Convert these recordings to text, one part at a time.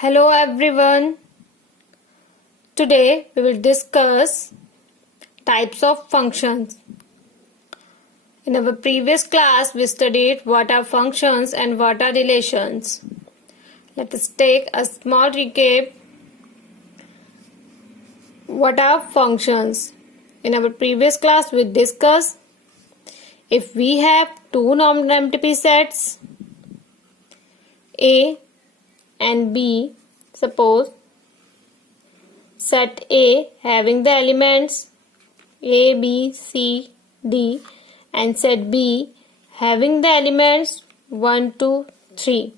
Hello everyone. Today we will discuss types of functions. In our previous class we studied what are functions and what are relations. Let us take a small recap. What are functions? In our previous class we discussed if we have two non-empty sets A and B, suppose set A having the elements A, B, C, D and set B having the elements 1, 2, 3.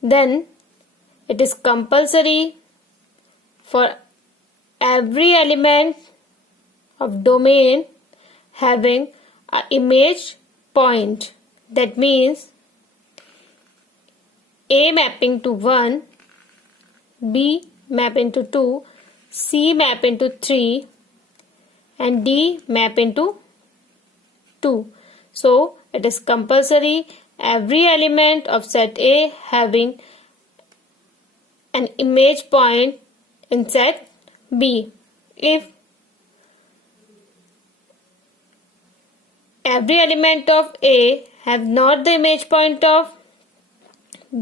Then it is compulsory for every element of domain having an image point. That means A mapping to 1, B map into 2, C map into 3 and D map into 2. So it is compulsory every element of set A having an image point in set B. If every element of A have not the image point of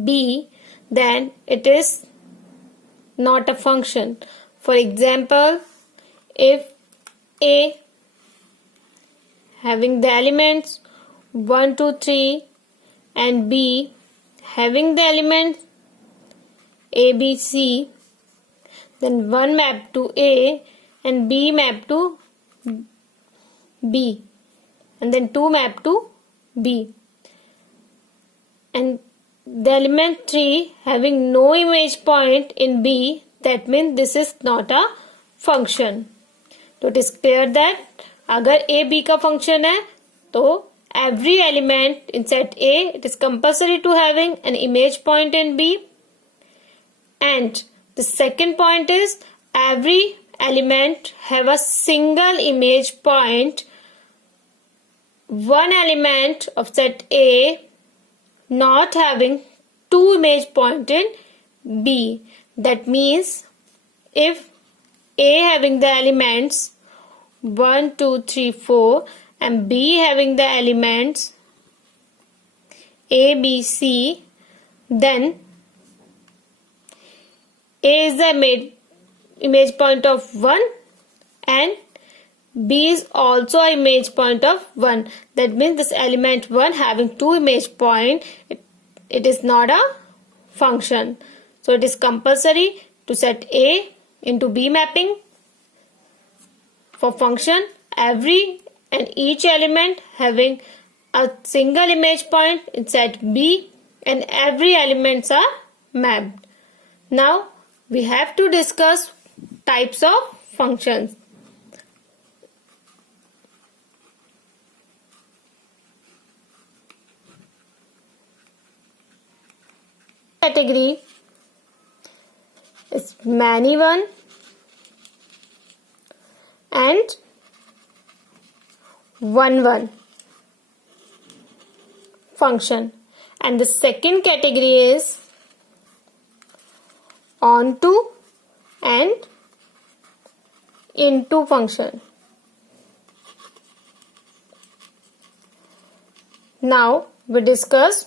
B, then it is not a function. For example, if A having the elements 1, 2, 3 and B having the elements A, B, C, then 1 map to A and B map to B and then 2 map to B. And the element 3 having no image point in B, that means this is not a function. तो it is clear that अगर A B का function है तो every element in set A it is compulsory to having an image point in B, and the second point is every element have a single image point. One element of set A not having two image point in B. That means if A having the elements 1, 2, 3, 4 and B having the elements A, B, C, then A is the image point of 1 and B is also an image point of 1. That means this element 1 having two image point, it is not a function. So it is compulsory to set A into B mapping. For function, every and each element having a single image point in set B and every elements are mapped. Now we have to discuss types of functions. Category is many one and one function, and the second category is onto and into function. Now we discuss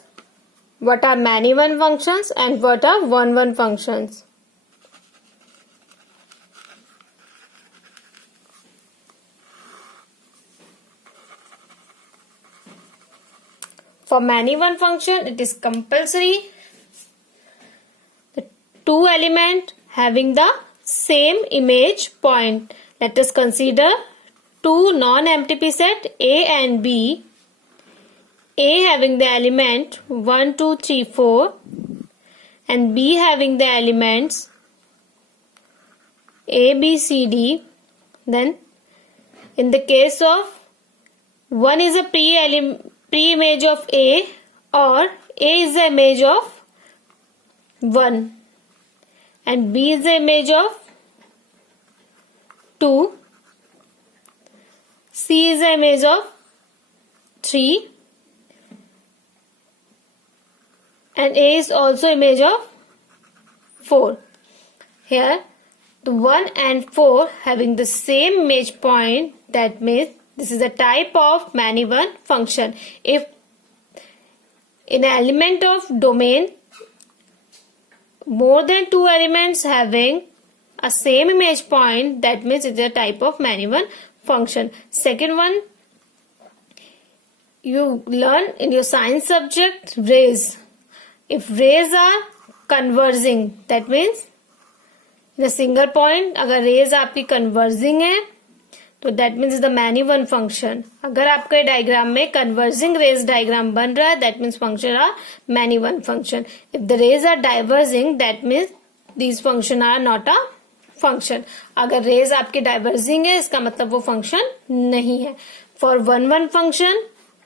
what are many one functions and what are one functions. For many one function, it is compulsory the two element having the same image point. Let us consider two non-empty set A and B. A having the element 1, 2, 3, 4 and B having the elements A, B, C, D. Then in the case of one is a pre-image of A or A is the image of 1 and B is the image of 2, C is the image of 3 and A is also image of 4. Here the 1 and 4 having the same image point, that means this is a type of many-one function. If in an element of domain more than 2 elements having a same image point, that means it's a type of many-one function. Second one, you learn in your science subject rays. If rays are converging, that means in a single point अगर rays आपकी converging है तो that means the many one function. अगर आपके diagram में converging rays diagram बन रहा है, that means function are many one function. If the rays are diverging, that means these function are not a function. अगर rays आपके diverging है, इसका मतलब वो function नहीं है. For one function,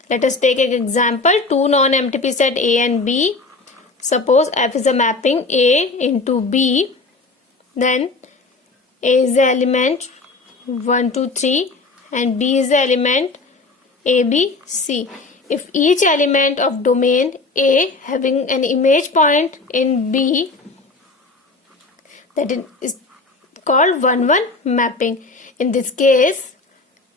let us take an example. Two non-empty set A and B. Suppose F is a mapping A into B. Then A is the element 1, 2, 3 and B is the element A, B, C. If each element of domain A having an image point in B, that is called 1, 1 mapping. In this case,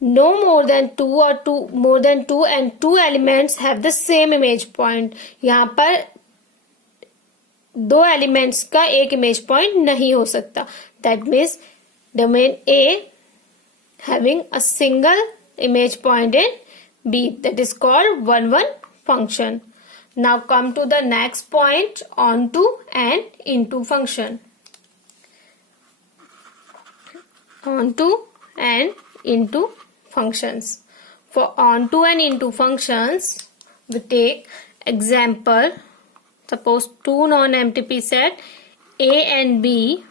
no more than two and two elements have the same image point. यहाँ पर दो elements का एक image point नहीं हो सकता. That means domain A having a single image point in B, that is called 1, 1 function. Now come to the next point, onto and into function. Onto and into functions. For onto and into functions, we take example. Suppose two non-empty set A and B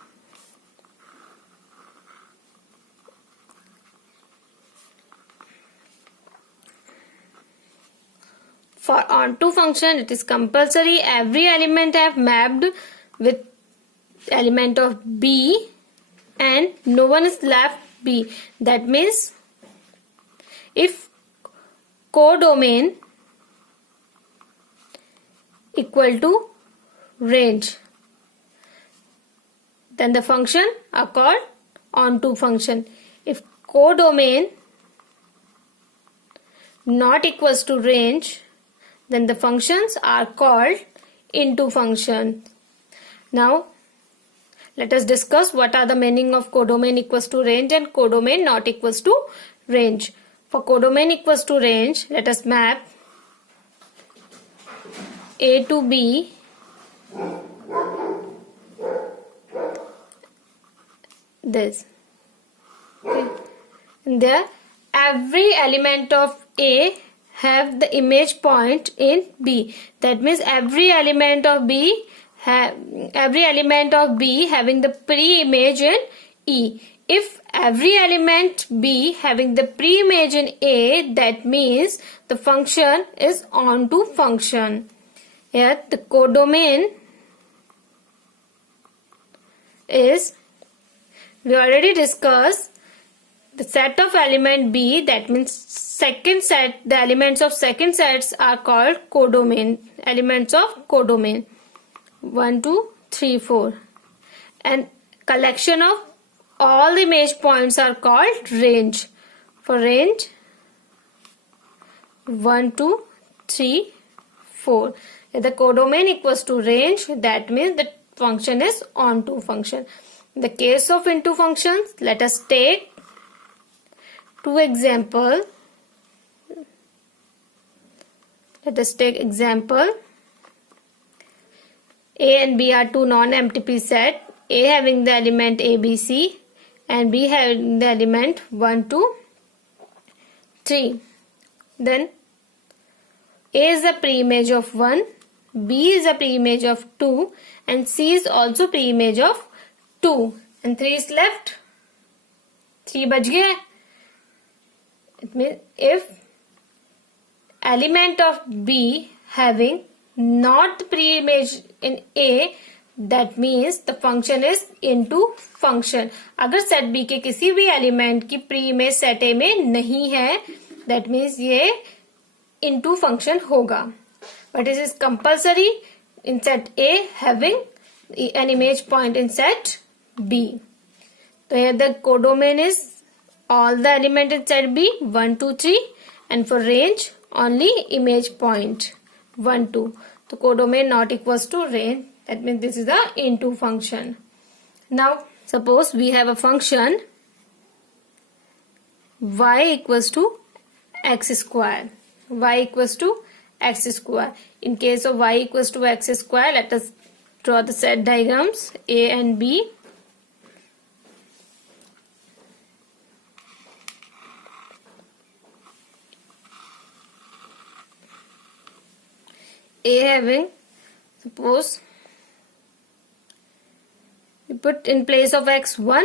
for onto function, it is compulsory every element have mapped with element of B and no one is left B. That means if codomain equal to range, then the function are called onto function. If codomain not equals to range, then the functions are called into function. Now let us discuss what are the meaning of codomain equals to range and codomain not equals to range. For codomain equals to range, let us map A to B this. Okay. And there every element of A have the image point in B. That means every element of B having the pre-image in E. If every element B having the pre-image in A, that means the function is onto function. Here the codomain is, we already discussed the set of element B, that means second set, the elements of second sets are called codomain, elements of codomain 1, 2, 3, 4, and collection of all the image points are called range. For range 1, 2, 3, 4. If the codomain equals to range, that means the function is onto function. In the case of into functions, let us take two examples. Let us take example. A and B are two non-empty set. A having the element A, B, C and B having the element 1, 2, 3. Then A is the pre-image of 1, B is the pre-image of 2 and C is also pre-image of 2 and 3 is left. 3 बच गया. It means if element of B having not pre-image in A, that means the function is into function. अगर set B के किसी भी element की pre-image set A में नहीं है, that means ये into function होगा. But it is compulsory in set A having an image point in set B. So here the codomain is all the element in set B 1, 2, 3, and for range only image point 1, 2. So codomain not equals to range. That means this is the into function. Now suppose we have a function y equals to x square. Y equals to x square. In case of y equals to x square, let us draw the set diagrams A and B. A having, suppose you put in place of x 1,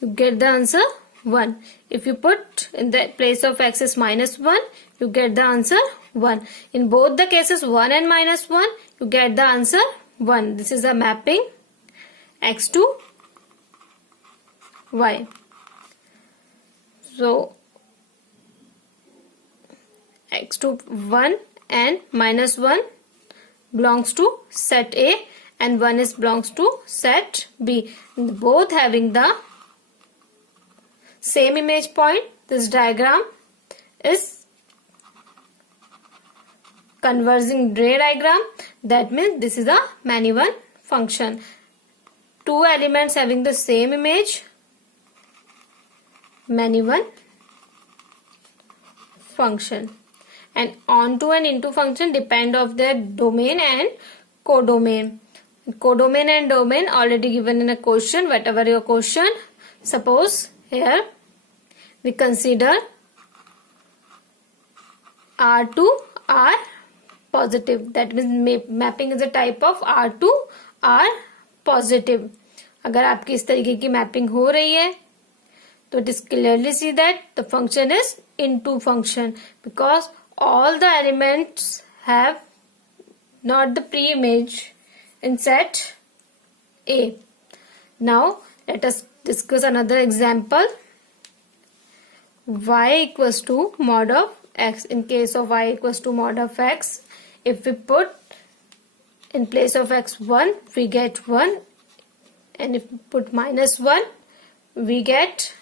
you get the answer 1. If you put in the place of x is minus 1, you get the answer 1. In both the cases 1 and minus 1, you get the answer 1. This is a mapping x to y. So x to 1 and minus 1 belongs to set A and 1 is belongs to set B. Both having the same image point. This diagram is converging ray diagram. That means this is a many-one function. Two elements having the same image, many-one function. And onto and into function depend of their domain and codomain. Codomain and domain already given in a question. Whatever your question, suppose here we consider R to R positive. That means mapping is a type of R to R positive. अगर आपकी इस तरीके की mapping हो रही है तो it is clearly see that the function is into function because all the elements have not the pre-image in set A. Now let us discuss another example. Y equals to mod of x. In case of y equals to mod of x, if we put in place of x 1, we get 1, and if we put minus 1, we get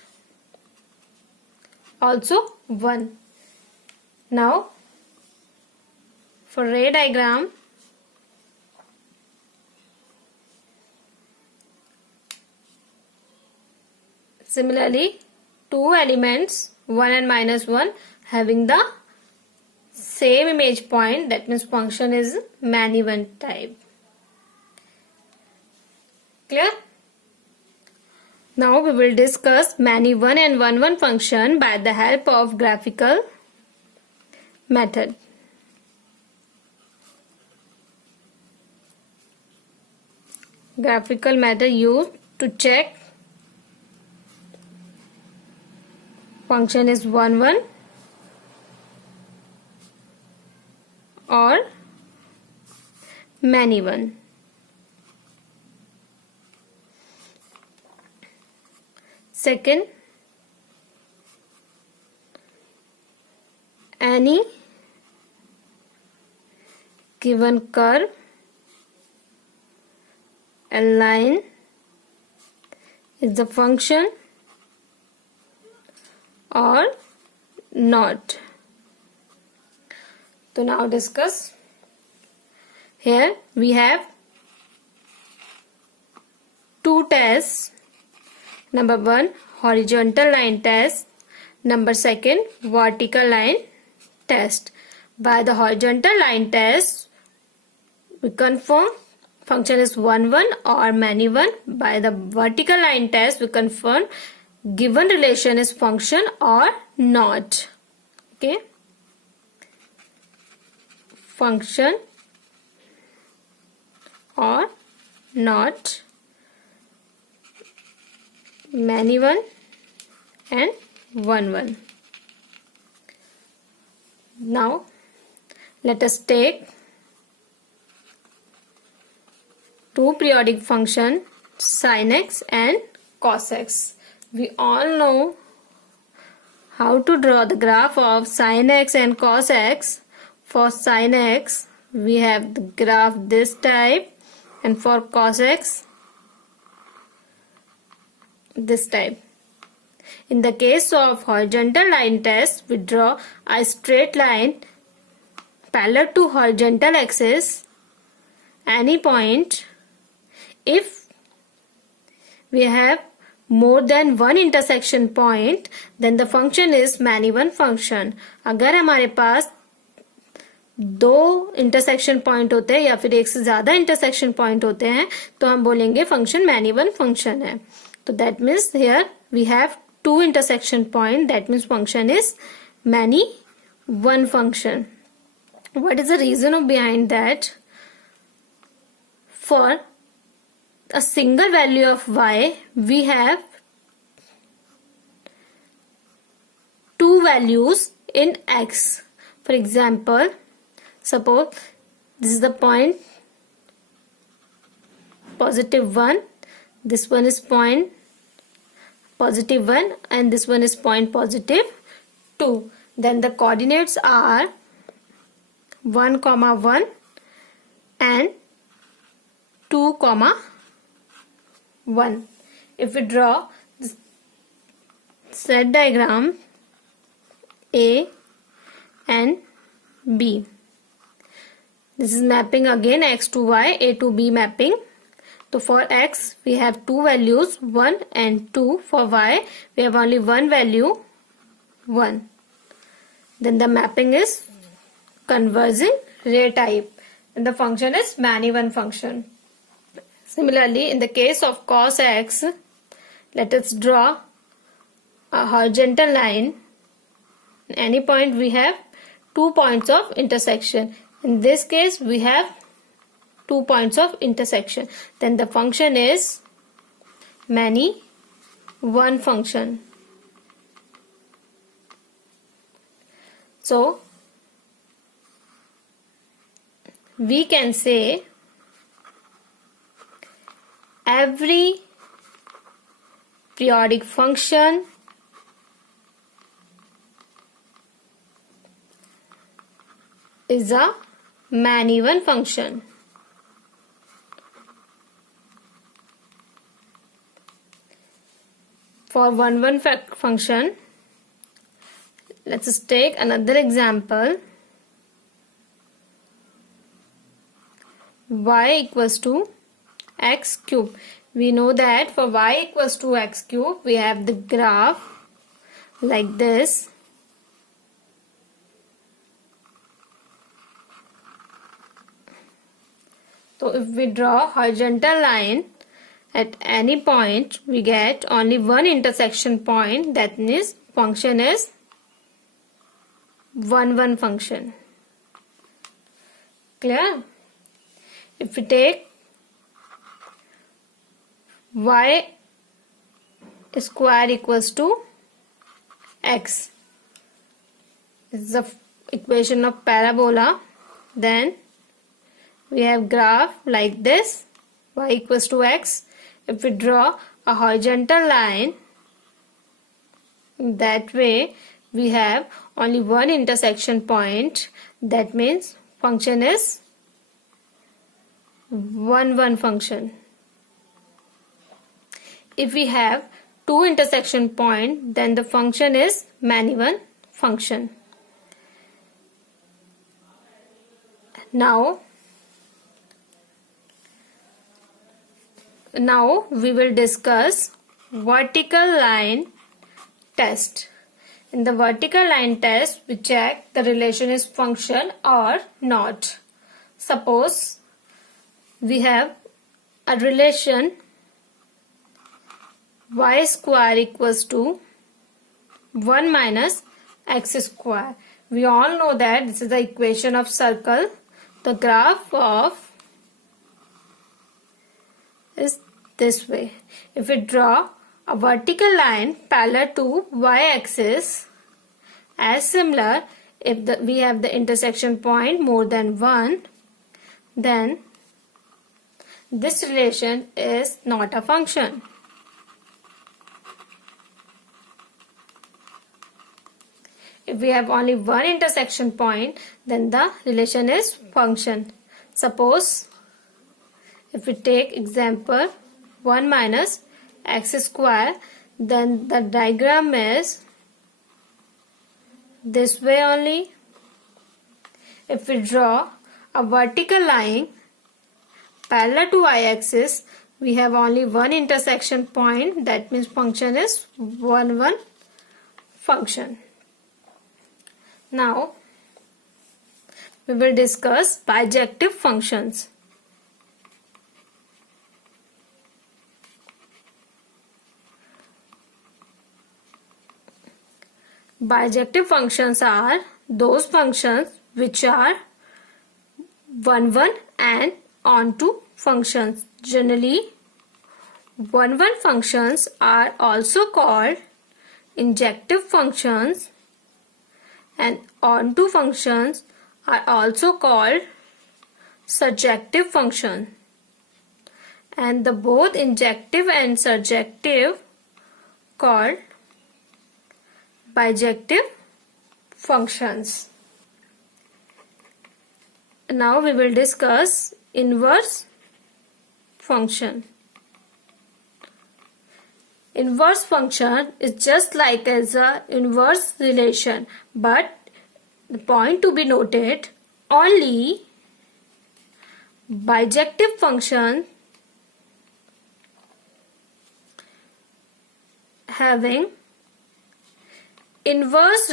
also 1. Now for ray diagram, similarly two elements 1 and minus 1 having the same image point, that means function is many-one type. Clear? Now we will discuss many-one and one-one function by the help of graphical method. Graphical method used to check function is 1, 1 or many-one. Second, any given curve and line is the function or not. So now discuss. Here we have two tests. Number 1, horizontal line test. Number 2, vertical line test. By the horizontal line test, we confirm function is 1, 1 or many-one. By the vertical line test, we confirm given relation is function or not. Okay. Function or not, many-one and 1, 1. Now let us take two periodic function sin x and cos x. We all know how to draw the graph of sin x and cos x. For sin x, we have the graph this type, and for cos x this type. In the case of horizontal line test, we draw a straight line parallel to horizontal axis any point if we have more than one intersection point, then the function is many one function. अगर हमारे पास दो intersection point होते हैं या फिर एक से ज्यादा इंटरसेक्शन पॉइंट होते हैं तो हम बोलेंगे फंक्शन मैनी वन फंक्शन है. तो that means here we have two intersection point, that means function is many one function. What is the reason of behind that? For a single value of y, we have two values in x. For example, suppose this is the point +1, this one is point +1, and this one is point +2. Then the coordinates are 1, 1 and 2, 1. If we draw this set diagram A and B, this is mapping again x to y, A to B mapping. So for x we have two values 1 and 2. For y we have only one value 1. Then the mapping is converging ray type and the function is many one function. Similarly, in the case of cos x, let us draw a horizontal line. At any point we have 2 points of intersection. In this case we have 2 points of intersection. Then the function is many one function. So we can say every periodic function is a many one function. For one function, let's take another example. Y equals to x cube. We know that for y equals to x cube, we have the graph like this. So if we draw horizontal line at any point, we get only one intersection point. That means function is 1 function. Clear? If we take y square equals to x, this is the equation of parabola, then we have graph like this, y equals to x. If we draw a horizontal line, that way we have only one intersection point. That means function is 1 function. If we have two intersection point, then the function is many one function. Now we will discuss vertical line test. In the vertical line test, we check the relation is function or not. Suppose we have a relation y square equals to 1 minus x square. We all know that this is the equation of circle. The graph of is this way. If we draw a vertical line parallel to y-axis, as similar, if we have the intersection point more than one, then this relation is not a function. if we have only one intersection point, then the relation is function. Suppose if we take example 1 minus x square, then the diagram is this way only. If we draw a vertical line parallel to y-axis, we have only one intersection point. That means function is 1 1 function. Now we will discuss bijective functions. Bijective functions are those functions which are 1 1 and onto functions. Generally, 1 1 functions are also called injective functions, and onto functions are also called surjective functions. And the both injective and surjective called bijective functions. Now we will discuss inverse function. Inverse function is just like as a inverse relation, but the point to be noted, only bijective function having inverse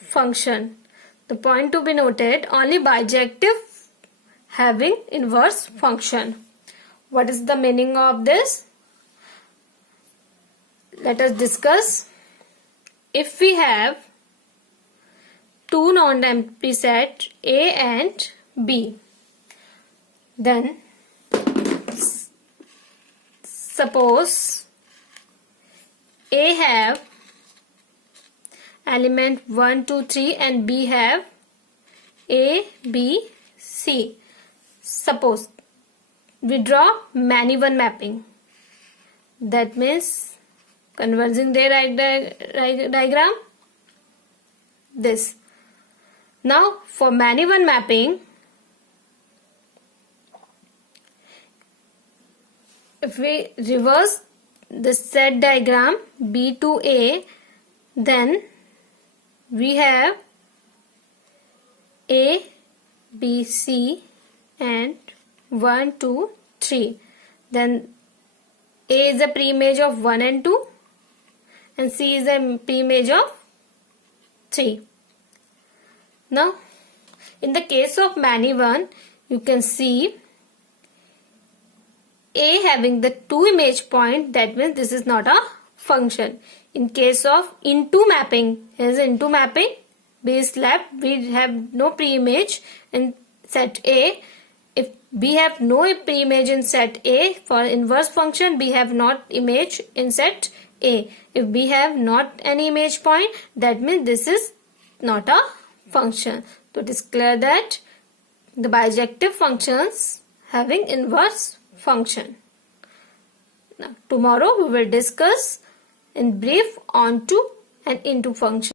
function. The point to be noted, only bijective having inverse function. What is the meaning of this? Let us discuss. If we have two non-empty sets A and B, then suppose A have element 1, 2, 3 and B have A, B, C. Suppose we draw many-one mapping. That means converging their diagram. This. Now for many-one mapping, if we reverse the set diagram B to A, then we have A, B, C and 1, 2, 3. Then A is a pre-image of 1 and 2 and C is a pre-image of 3. Now in the case of many-one, you can see A having the two image point. That means this is not a function. In case of into mapping, here's into mapping, B is left, we have no pre-image in set A. If B have no pre-image in set A, for inverse function B have not image in set A. If B have not any image point, that means this is not a function. So it is clear that the bijective functions having inverse function. Now tomorrow we will discuss in brief onto and into function.